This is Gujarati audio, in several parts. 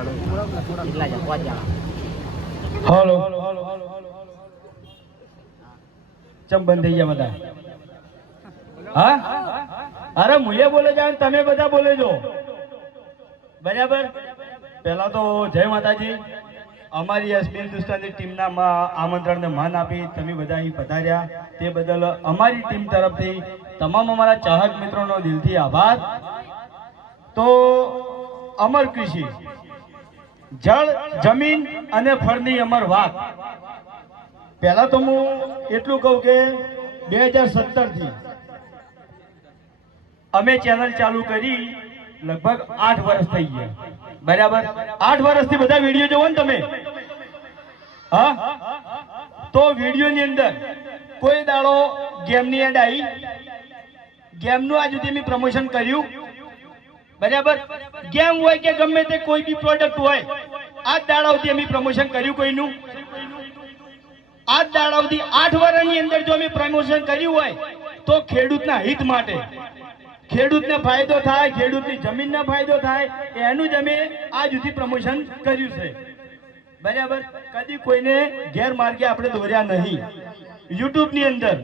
हेलो चम बंद થઈ ગયા બધા હા અરે મુએ બોલે જાય તમે બધા બોલે જો બરાબર પહેલા તો જય માતાજી અમારી એસબી હિન્દુસ્તાની ટીમના આમંત્રણને માન આપી તમે બધા અહીં પધાર્યા તે બદલ અમારી ટીમ તરફથી તમામ અમારા ચાહક મિત્રોનો દિલથી આભાર તો અમર કૃષિ જળ જમીન અને ફળની અમર વાત પહેલા તો હું એટલું કહું કે 2017 થી અમે ચેનલ ચાલુ કરી લગભગ 8 વર્ષ થઈ ગયા બરાબર 8 વર્ષથી બધા વિડીયો જોવો ને તમે હા તો વિડીયો ની અંદર કોઈ દાડો ગેમની એડ આવી ગેમનું આજ સુધી મેં પ્રમોશન કર્યું બરાબર ગેમ હોય કે ગમે તે કોઈ બી પ્રોડક્ટ હોય આજ દાડા સુધી અમે પ્રમોશન કર્યું કોઈનું આજ દાડા સુધી 8 વર્ષની અંદર જો અમે પ્રમોશન કર્યું હોય તો ખેડૂતના હિત માટે ખેડૂતને ફાયદો થાય ખેડૂતની જમીનને ફાયદો થાય એનું જ અમે આજ સુધી પ્રમોશન કર્યું છે બરાબર કદી કોઈને ગેરમાર્ગે આપણે દોર્યા નહીં યુટ્યુબ ની અંદર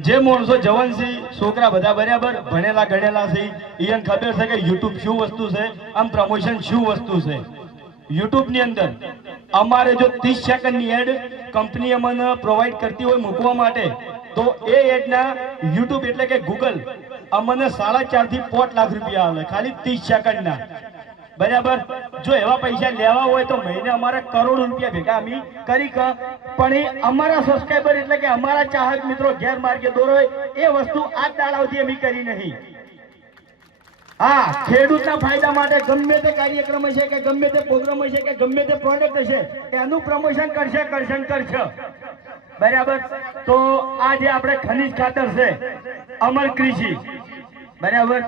જે માણસો જવાન છે છોકરા બધા બરાબર ભણેલા ગણેલા છે એને ખબર છે કે યુટ્યુબ શું વસ્તુ છે આમ પ્રમોશન શું વસ્તુ છે યુટ્યુબ ની અંદર અમારે જો 30 સેકન્ડની એડ કંપની અમને પ્રોવાઈડ કરતી હોય મૂકવા માટે તો એ એડના યુટ્યુબ એટલે કે ગૂગલ અમને 4.5 થી 5 લાખ રૂપિયા આવે ખાલી 30 સેકન્ડના બરાબર જો એવા પૈસા લેવા હોય તો મહિને અમારા કરોડ રૂપિયા ભેગા અમે કરી પણ એ અમારા સબસ્ક્રાઈબર એટલે કે અમારા ચાહક મિત્રો ગેરમાર્ગે દોરો એ વસ્તુ આજ દાડા સુધી અમે કરી નહીં હા ખેડૂતના ફાયદા માટે ગમે તે કાર્યક્રમ હશે કે ગમે તે પ્રોગ્રામ હશે કે ગમે તે પ્રોડક્ટ હશે એનું પ્રમોશન કરશે બરાબર તો આ જે આપણે ખનિજ ખાતર છે અમર કૃષિ બરાબર